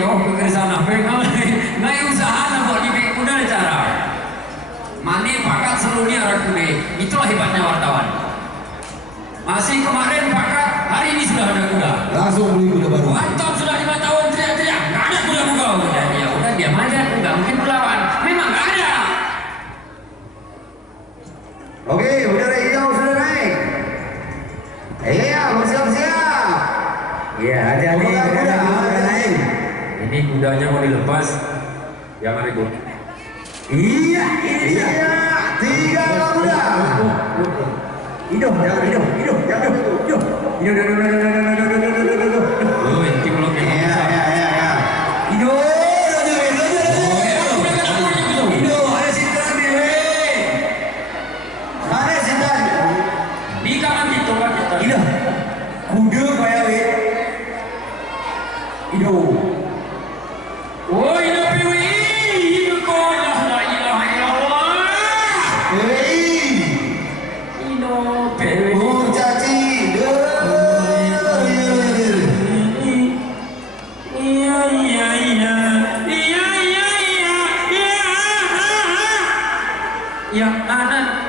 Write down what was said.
Oke, ke sana. Ngai usaha nak di kuda cara. Mani pakat seluruhnya orang kuda. Itulah hebatnya wartawan. Masih kemarin pakat, hari ini sudah ada kuda. Langsung beli kuda baru. Mantap, sudah 5 tahun teriak-teriak. Nggak ada kuda muka. Ya udah diam aja, nggak mungkin melawan. Memang nggak ada. Oke, udah hijau sudah naik. Iya, bersiap-siap. Iya, hati-hati. Udah naik. Ini kudanya mau dilepas. Jangan ikut. Iya. 3 kuda. Hidup, jangan hidup. Lu inti belum Iya. Hidup. Ada sinteran dewe. Ada sinteran. Di kanan gitu kan kita. Hidup. Kuda kayak we. Hidup. Oh, hidup piwi. Hidup kau la ilaha illallah. Hidup piwi. Caci. Yang ada